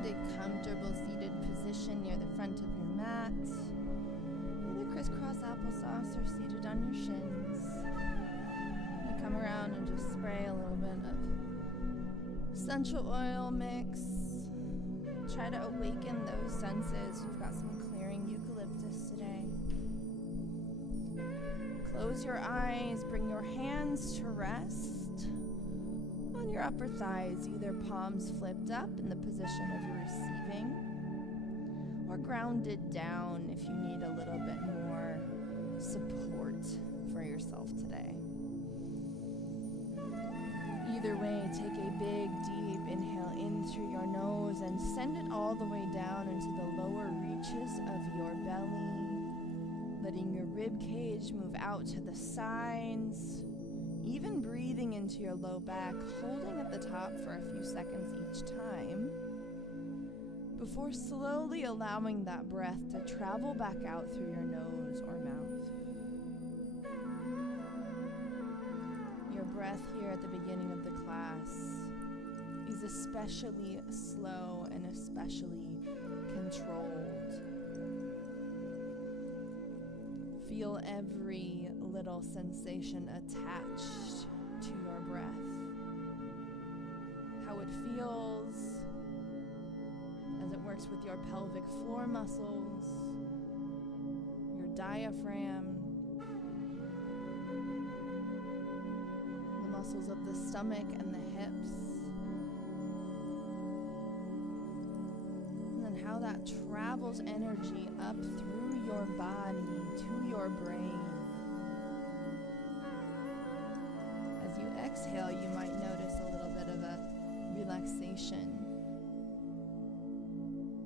Find a comfortable seated position near the front of your mat. Either crisscross applesauce or seated on your shins. I'm gonna come around and just spray a little bit of essential oil mix. Try to awaken those senses. We've got some clearing eucalyptus today. Close your eyes, bring your hands to rest on your upper thighs, either palms flipped up in the position of receiving, or grounded down if you need a little bit more support for yourself today. Either way, take a big, deep inhale in through your nose and send it all the way down into the lower reaches of your belly, letting your rib cage move out to the sides, even breathing into your low back, holding at the top for a few seconds each time, before slowly allowing that breath to travel back out through your nose or mouth. Your breath here at the beginning of the class is especially slow and especially controlled. Feel every little sensation attached to your breath. How it feels as it works with your pelvic floor muscles, your diaphragm, the muscles of the stomach and the hips, and then how that travels energy up through your body to your brain. As you exhale, you might notice a little bit of a relaxation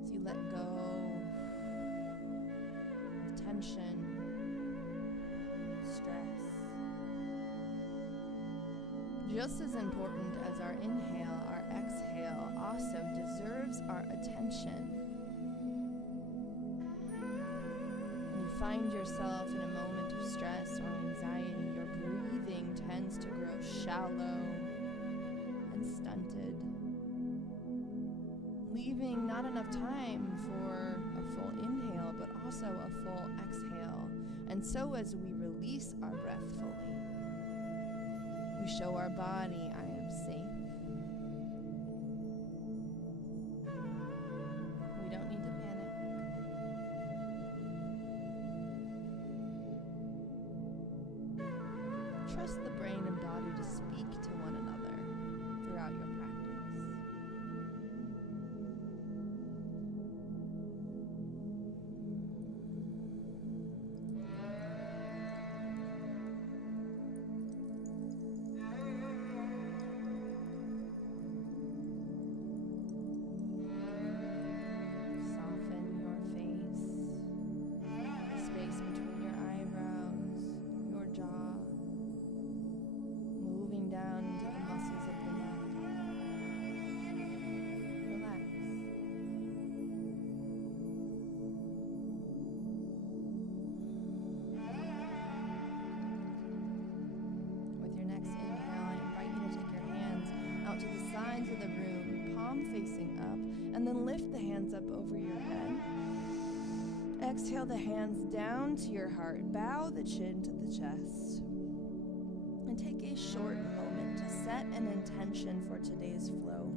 as you let go of tension, stress. Just as important as our inhale, our exhale also deserves our attention. When you find yourself in a moment of stress or anxiety, your breathing tends to grow shallow and stunted, leaving not enough time for a full inhale, but also a full exhale. And so as we release our breath fully, we show our body, I am safe. We don't need to panic. Trust the brain and body to speak to one another throughout your practice. To the sides of the room, palm facing up, and then lift the hands up over your head. Exhale the hands down to your heart, bow the chin to the chest, and take a short moment to set an intention for today's flow.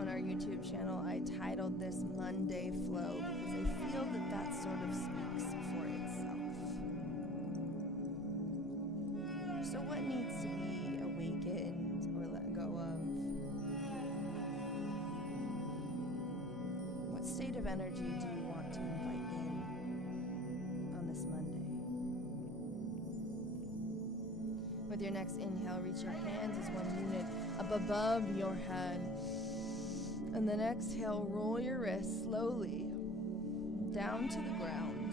On our YouTube channel, I titled this Monday Flow because I feel that sort of speaks for itself. So what needs to be awakened or let go of? What state of energy do you want to invite in on this Monday? With your next inhale, reach your hands as one unit up above your head. And then exhale, roll your wrists slowly down to the ground.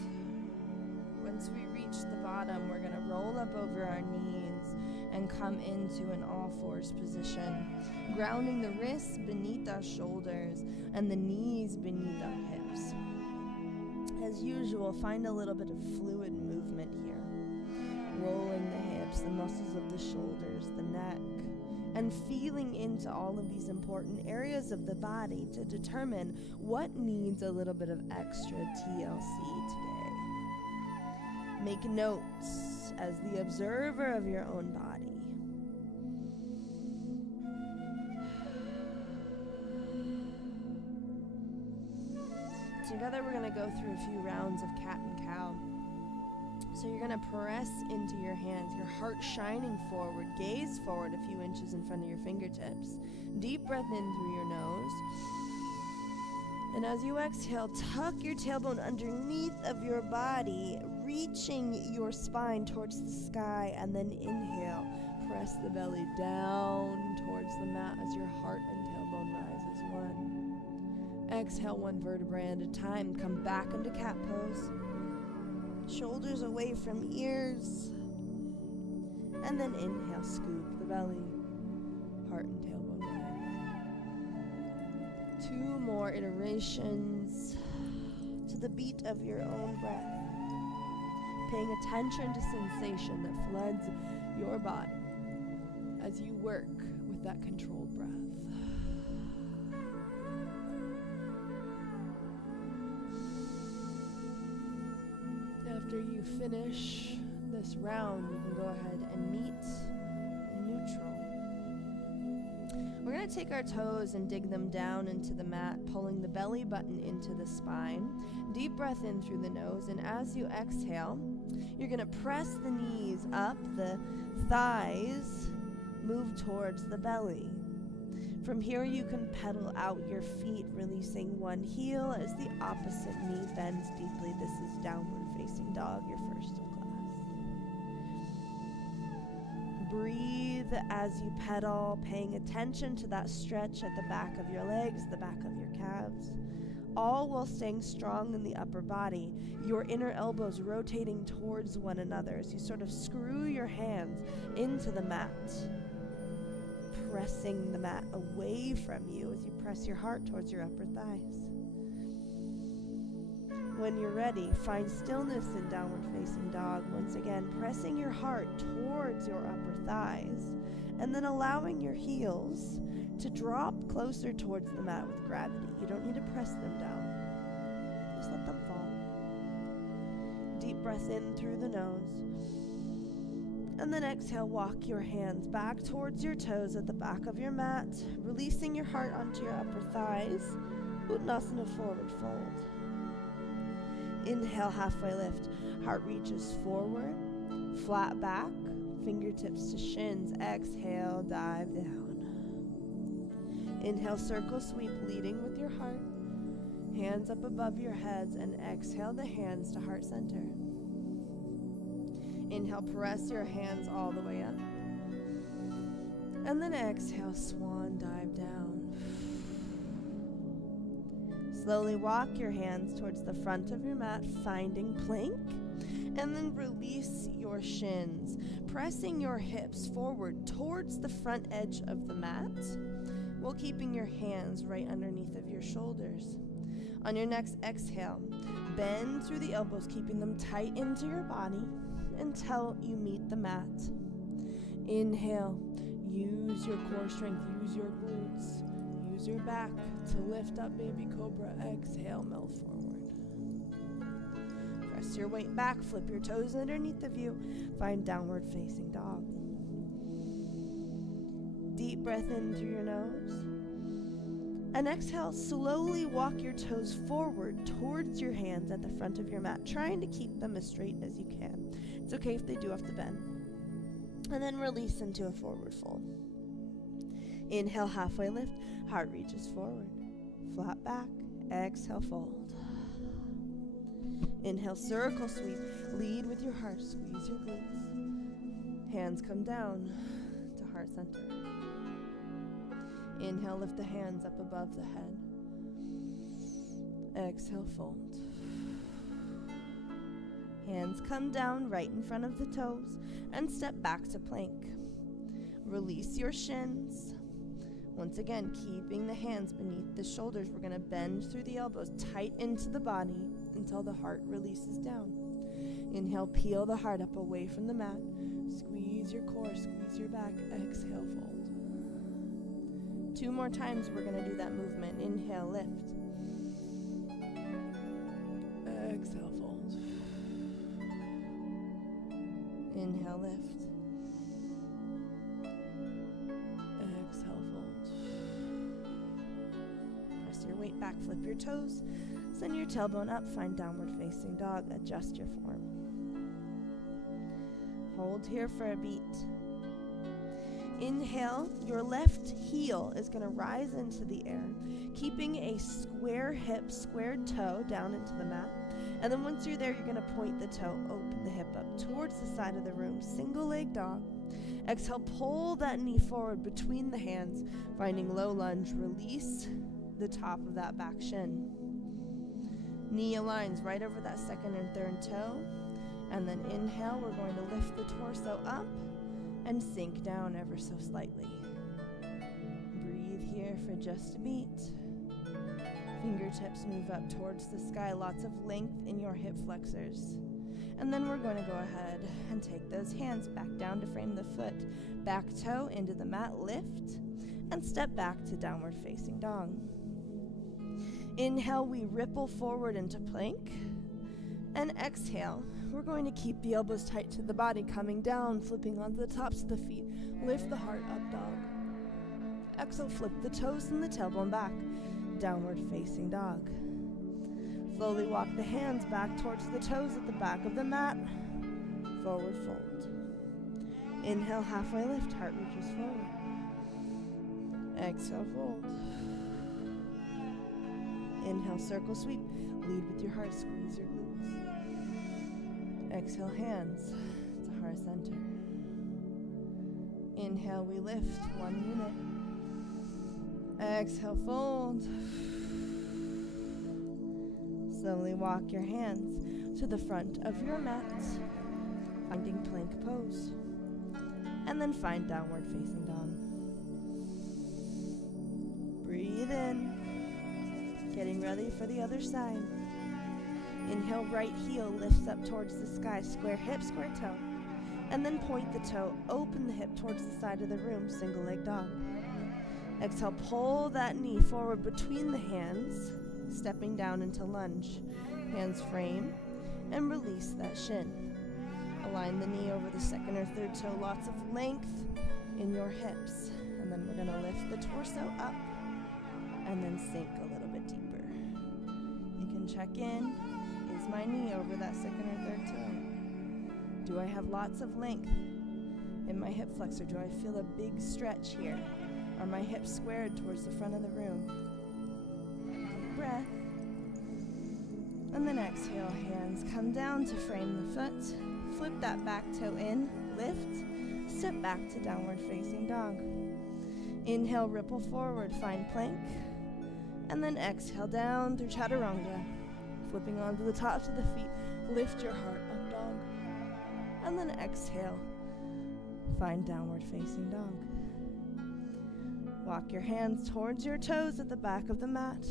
Once we reach the bottom, we're going to roll up over our knees and come into an all-fours position, grounding the wrists beneath our shoulders and the knees beneath our hips. As usual, find a little bit of fluid movement here, rolling the hips, the muscles of the shoulders, the neck, and feeling into all of these important areas of the body to determine what needs a little bit of extra TLC today. Make notes as the observer of your own body. Together we're going to go through a few rounds of cat and cow. So you're going to press into your hands, your heart shining forward, gaze forward a few inches in front of your fingertips. Deep breath in through your nose. And as you exhale, tuck your tailbone underneath of your body, reaching your spine towards the sky, and then inhale. Press the belly down towards the mat as your heart and tailbone rise as one. Exhale one vertebrae at a time. Come back into cat pose. Shoulders away from ears. And then inhale, scoop the belly. Heart and tailbone rise. 2 more iterations to the beat of your own breath. Paying attention to sensation that floods your body as you work with that controlled breath. After you finish this round, you can go ahead and meet in neutral. We're going to take our toes and dig them down into the mat, pulling the belly button into the spine. Deep breath in through the nose, and as you exhale, you're going to press the knees up, the thighs move towards the belly. From here, you can pedal out your feet, releasing one heel as the opposite knee bends deeply. This is downward facing dog, your first of class. Breathe as you pedal, paying attention to that stretch at the back of your legs, the back of your calves, all while staying strong in the upper body. Your inner elbows rotating towards one another as you sort of screw your hands into the mat, pressing the mat away from you as you press your heart towards your upper thighs. When you're ready, find stillness in downward facing dog. Once again, pressing your heart towards your upper thighs, and then allowing your heels to drop closer towards the mat with gravity. You don't need to press them down. Just let them fall. Deep breath in through the nose. And then exhale, walk your hands back towards your toes at the back of your mat, releasing your heart onto your upper thighs. Uttanasana, forward fold. Inhale, halfway lift. Heart reaches forward, flat back, fingertips to shins. Exhale, dive down. Inhale, circle sweep, leading with your heart. Hands up above your heads, and exhale the hands to heart center. Inhale, press your hands all the way up. And then exhale, swan dive down. Slowly walk your hands towards the front of your mat, finding plank. And then release your shins, pressing your hips forward towards the front edge of the mat, while keeping your hands right underneath of your shoulders. On your next exhale, bend through the elbows, keeping them tight into your body until you meet the mat. Inhale, use your core strength, use your glutes, use your back to lift up baby cobra. Exhale, melt forward. Press your weight back, flip your toes underneath of you, find downward facing dog. Deep breath in through your nose. And exhale, slowly walk your toes forward towards your hands at the front of your mat, trying to keep them as straight as you can. It's okay if they do have to bend. And then release into a forward fold. Inhale, halfway lift, heart reaches forward, flat back, exhale, fold. Inhale, circle sweep, lead with your heart, squeeze your glutes. Hands come down to heart center. Inhale, lift the hands up above the head. Exhale, fold. Hands come down right in front of the toes and step back to plank. Release your shins. Once again, keeping the hands beneath the shoulders. We're going to bend through the elbows, tight into the body until the heart releases down. Inhale, peel the heart up away from the mat. Squeeze your core, squeeze your back. Exhale, fold. 2 more times we're going to do that movement. Inhale, lift. Exhale, fold. Inhale, lift. Exhale, fold. Press your weight back, flip your toes. Send your tailbone up, find downward facing dog. Adjust your form. Hold here for a beat. Inhale, your left heel is going to rise into the air, keeping a square hip, squared toe down into the mat. And then once you're there, you're going to point the toe, open the hip up towards the side of the room, single leg dog. Exhale, pull that knee forward between the hands, finding low lunge. Release the top of that back shin. Knee aligns right over that second and third toe. And then inhale, we're going to lift the torso up and sink down ever so slightly. Breathe here for just a beat. Fingertips move up towards the sky, lots of length in your hip flexors. And then we're going to go ahead and take those hands back down to frame the foot. Back toe into the mat, lift, and step back to downward facing dog. Inhale, we ripple forward into plank. And exhale, we're going to keep the elbows tight to the body, coming down, flipping onto the tops of the feet. Lift the heart up, dog. Exhale, flip the toes and the tailbone back. Downward facing dog. Slowly walk the hands back towards the toes at the back of the mat. Forward fold. Inhale, halfway lift, heart reaches forward. Exhale, fold. Inhale, circle sweep. Lead with your heart, squeeze your glutes. Exhale, hands to heart center. Inhale, we lift 1 unit. Exhale, fold. Slowly walk your hands to the front of your mat, finding plank pose. And then find downward facing dog. Breathe in, getting ready for the other side. Inhale, right heel lifts up towards the sky, square hip, square toe. And then point the toe, open the hip towards the side of the room, single leg dog. Exhale, pull that knee forward between the hands, stepping down into lunge. Hands frame, and release that shin. Align the knee over the second or third toe, lots of length in your hips. And then we're gonna lift the torso up, and then sink a little bit deeper. You can check in. Is my knee over that second or third toe? Do I have lots of length in my hip flexor? Do I feel a big stretch here? Are my hips squared towards the front of the room? Deep breath. And then exhale, hands come down to frame the foot. Flip that back toe in, lift, step back to downward facing dog. Inhale, ripple forward, find plank. And then exhale down through chaturanga. Flipping onto the tops of the feet, lift your heart up, dog. And then exhale, find downward facing dog. Walk your hands towards your toes at the back of the mat.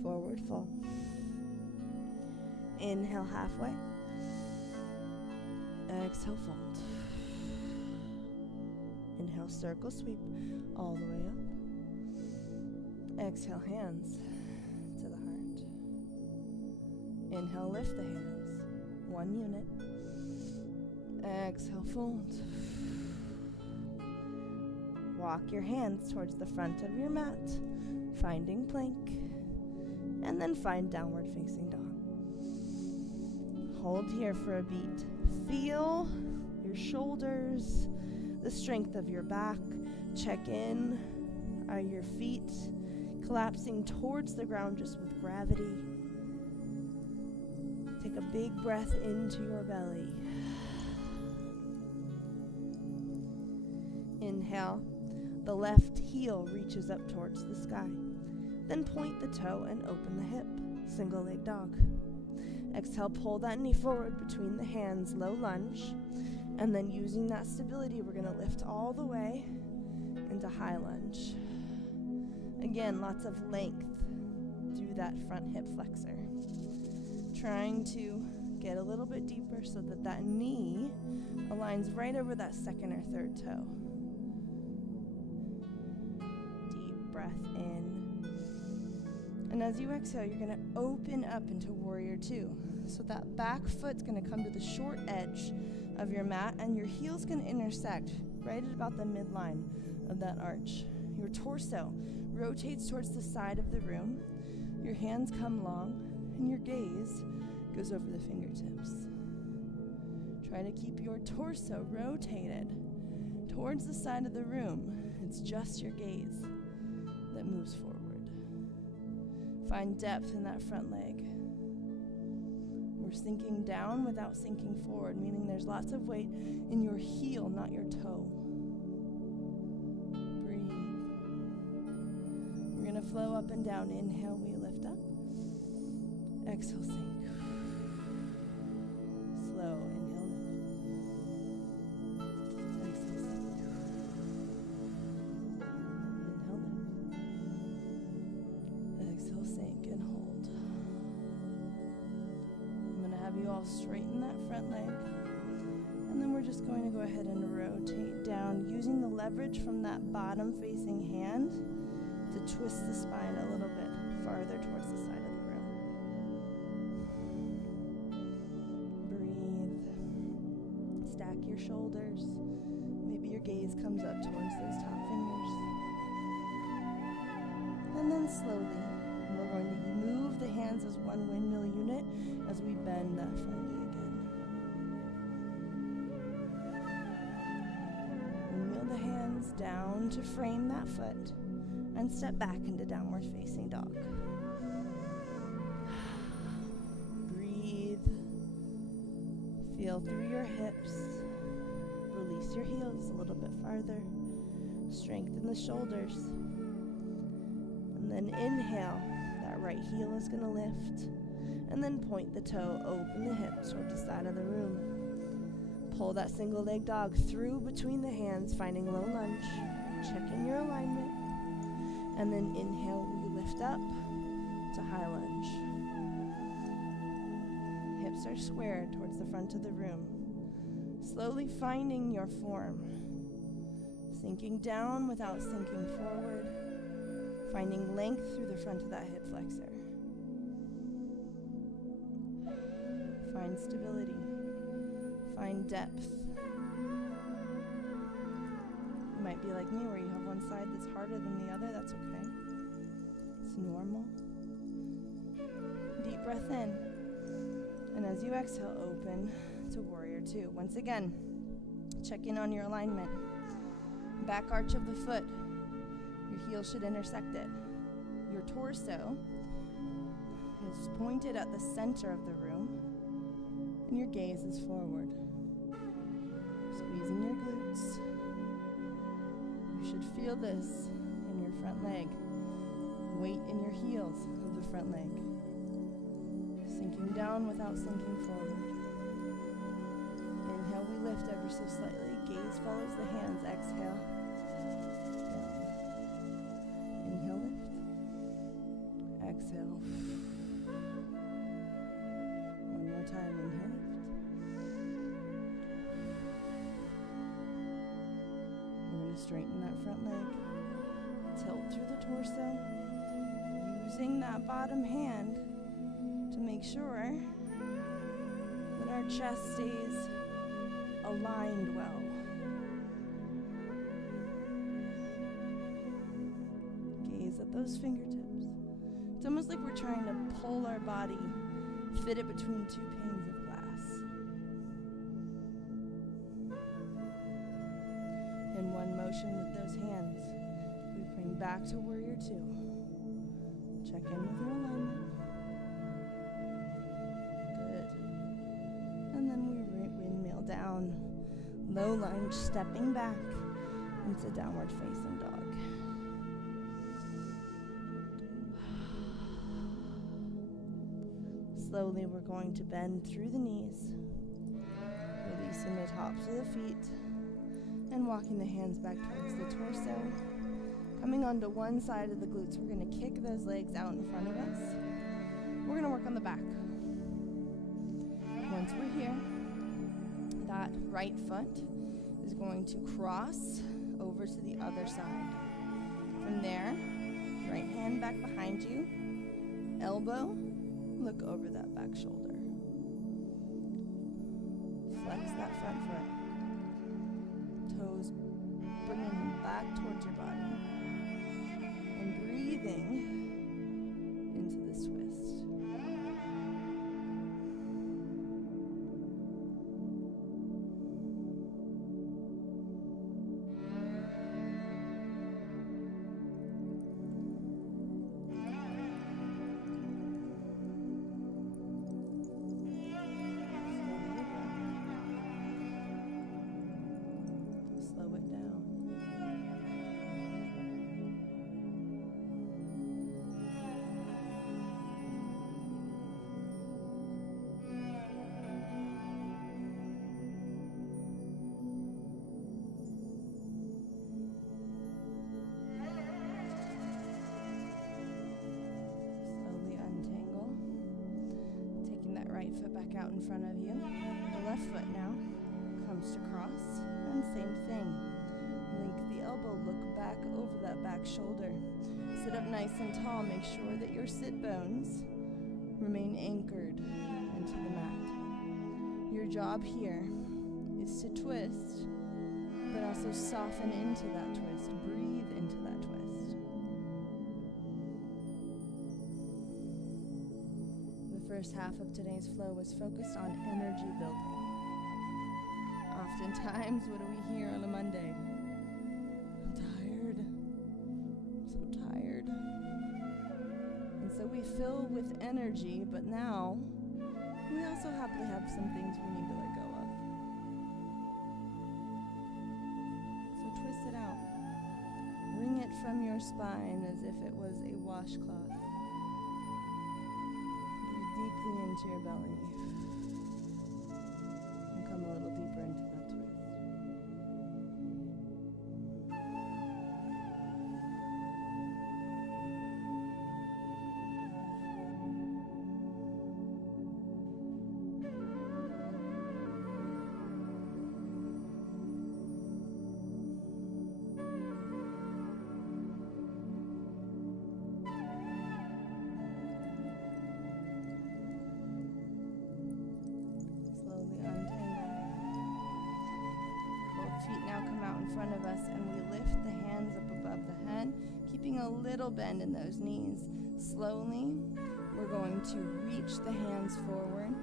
Forward fold. Inhale, halfway. Exhale, fold. Inhale, circle sweep all the way up. Exhale, hands to the heart. Inhale, lift the hands. 1 unit. Exhale, fold. Walk your hands towards the front of your mat, finding plank, and then find downward facing dog. Hold here for a beat. Feel your shoulders, the strength of your back. Check in. Are your feet collapsing towards the ground just with gravity? Take a big breath into your belly. Inhale. The left heel reaches up towards the sky. Then point the toe and open the hip. Single leg dog. Exhale, pull that knee forward between the hands, low lunge. And then using that stability, we're gonna lift all the way into high lunge. Again, lots of length through that front hip flexor. Trying to get a little bit deeper so that that knee aligns right over that second or third toe. Deep breath in. And as you exhale, you're going to open up into warrior two. So that back foot's going to come to the short edge of your mat, and your heel's going to intersect right at about the midline of that arch. Your torso rotates towards the side of the room. Your hands come long, and your gaze goes over the fingertips. Try to keep your torso rotated towards the side of the room. It's just your gaze that moves forward. Find depth in that front leg. We're sinking down without sinking forward, meaning there's lots of weight in your heel, not your toe. Breathe. We're going to flow up and down. Inhale, we lift up. Exhale, sink. Slow, inhale, lift. Exhale, sink. Inhale, lift. Exhale, sink, and hold. I'm going to have you all straighten that front leg. And then we're just going to go ahead and rotate down using the leverage from that bottom facing hand to twist the spine a little bit farther towards the side of the room. Breathe. Stack your shoulders. Maybe your gaze comes up towards those top fingers. And then slowly, we're going to move the hands as one windmill unit as we bend that front knee again. Windmill the hands down to frame that foot and step back into downward facing dog. Breathe. Feel through your hips. Release your heels a little bit farther. Strengthen the shoulders. And then inhale. That right heel is going to lift. And then point the toe, open the hips towards the side of the room. Pull that single leg dog through between the hands, finding low lunge. Checking your alignment. And then inhale, we lift up to high lunge. Hips are squared towards the front of the room. Slowly finding your form. Sinking down without sinking forward. Finding length through the front of that hip flexor. Find stability. Find depth. You might be like me where you have one side that's harder than the other. That's okay. It's normal. Deep breath in. And as you exhale, open to warrior two. Once again, check in on your alignment. Back arch of the foot. Your heel should intersect it. Your torso is pointed at the center of the room, and your gaze is forward. Squeezing your glutes. You should feel this in your front leg. Weight in your heels of the front leg. Sinking down without sinking forward. Inhale, we lift ever so slightly. Gaze follows the hands. Exhale. Inhale, lift. Exhale. One more time. Inhale, lift. We're going to straighten that front leg. Tilt through the torso. Using that bottom hand to make sure that our chest stays aligned well. Gaze at those fingertips. It's almost like we're trying to pull our body, fit it between two panes of glass. In one motion with those hands, we bring back to warrior two. Check in with your alignment. Good. And then we windmill down. Low lunge, stepping back into downward facing dog. Slowly, we're going to bend through the knees, releasing the tops of the feet, and walking the hands back towards the torso. Coming onto one side of the glutes, we're going to kick those legs out in front of us. We're going to work on the back. Once we're here, that right foot is going to cross over to the other side. From there, Right hand back behind you. Elbow, look over that back shoulder. Flex that front foot. Toes bringing them back towards your body. And breathing into this twist. Slow it down. Slowly untangle. Taking that right foot back out in front of you. The left foot now comes to cross, and same thing. Link the elbow, look back over that back shoulder. Sit up nice and tall. Make sure that your sit bones remain anchored into the mat. Your job here is to twist, but also soften into that twist. Breathe into that twist. The first half of today's flow was focused on energy building. Oftentimes, what do we hear on a Monday? I'm tired. So tired. And so we fill with energy, but now we also happily have some things we need to let go of. So twist it out. Wring it from your spine as if it was a washcloth. Breathe deeply into your belly. And come a little deeper into that twist. Slowly untangle. Both feet now come out in front of us, and we lift the hands up above the head, keeping a little bend in those knees. Slowly, we're going to reach the hands forward.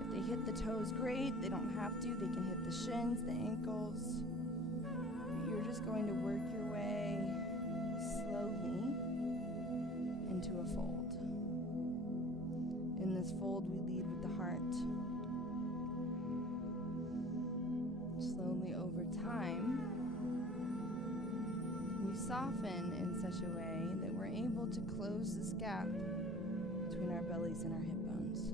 If they hit the toes, great. They don't have to. They can hit the shins, the ankles. But you're just going to work your way slowly into a fold. In this fold, we lead with the heart. Slowly over time, we soften in such a way that we're able to close this gap between our bellies and our hip bones.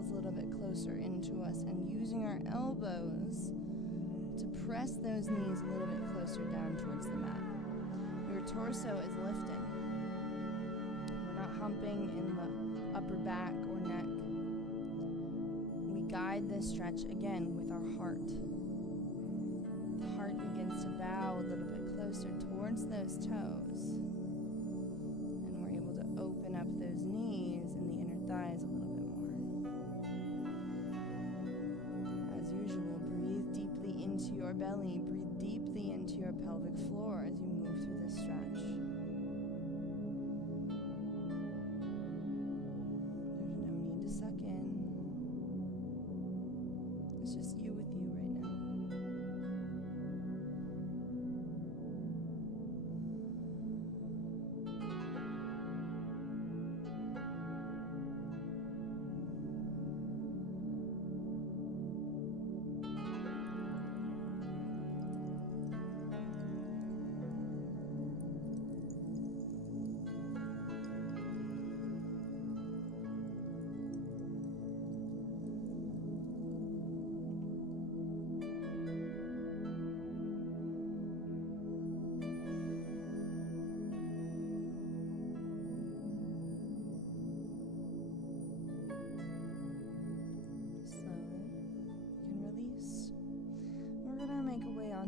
A little bit closer into us and using our elbows to press those knees a little bit closer down towards the mat. Your torso is lifting. We're not humping in the upper back or neck. We guide this stretch again with our heart. The heart begins to bow a little bit closer towards those toes. And we're able to open up those knees and the inner thighs a little bit more. Usual, breathe deeply into your belly, breathe deeply into your pelvic floor as you move through this stretch. There's no need to suck in. It's just you with you right now.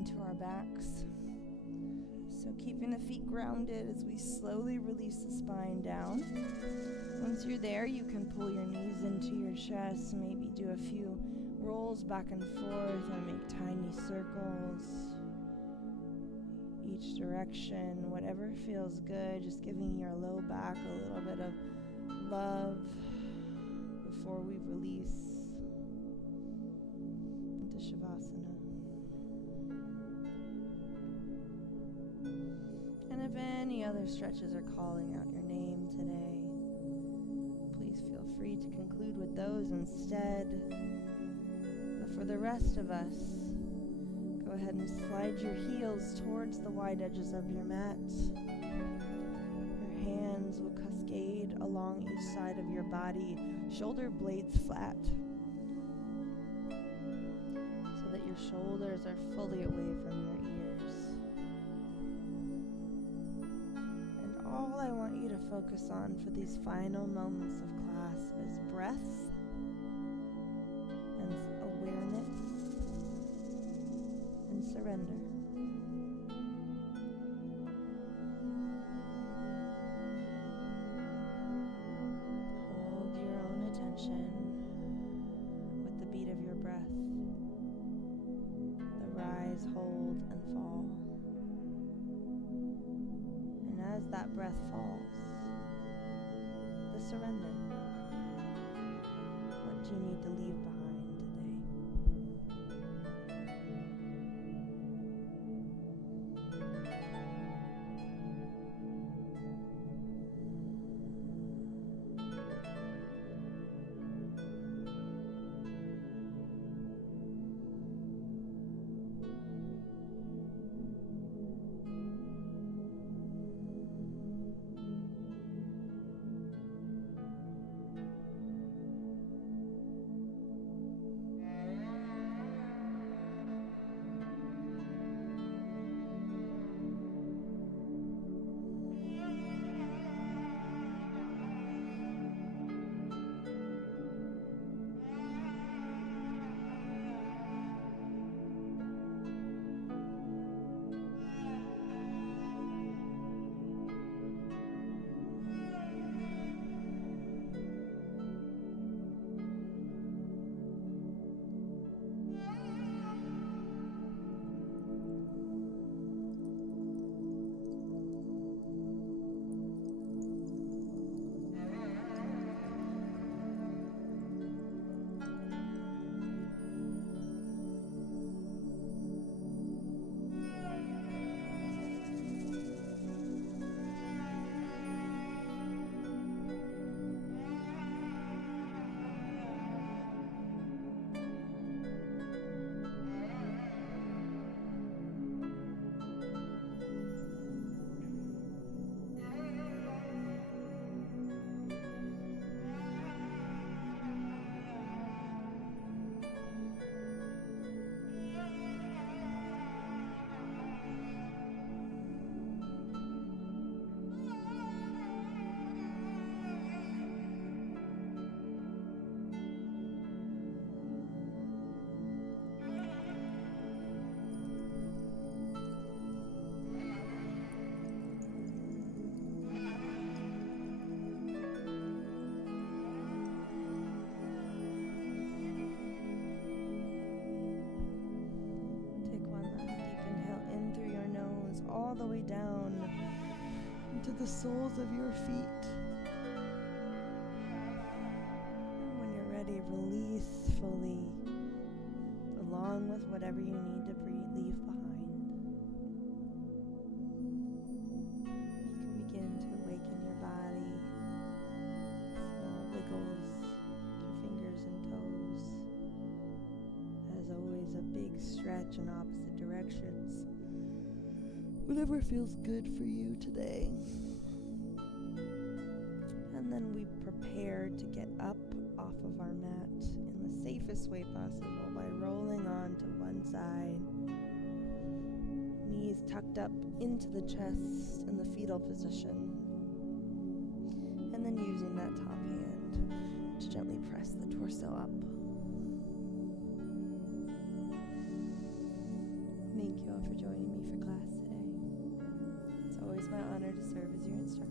onto our backs. So keeping the feet grounded as we slowly release the spine down. Once you're there, you can pull your knees into your chest, maybe do a few rolls back and forth or make tiny circles each direction, whatever feels good, just giving your low back a little bit of love before we release into Shavasana. And if any other stretches are calling out your name today, please feel free to conclude with those instead. But for the rest of us, go ahead and slide your heels towards the wide edges of your mat. Your hands will cascade along each side of your body, shoulder blades flat, so that your shoulders are fully away from your ears. And all I want you to focus on for these final moments of class is breath and awareness and surrender. Hold your own attention with the beat of your breath, the rise, hold, and fall. And as that breath falls, the surrender. What do you need to leave behind today? All the way down into the soles of your feet. And when you're ready, release fully, along with whatever you need to leave behind. You can begin to awaken your body, small wiggles with your fingers and toes. As always, a big stretch in opposite directions. Whatever feels good for you today. And then we prepare to get up off of our mat in the safest way possible by rolling on to one side. Knees tucked up into the chest in the fetal position. And then using that top hand to gently press the torso up. Thank you all for joining me for class today. It's always my honor to serve as your instructor.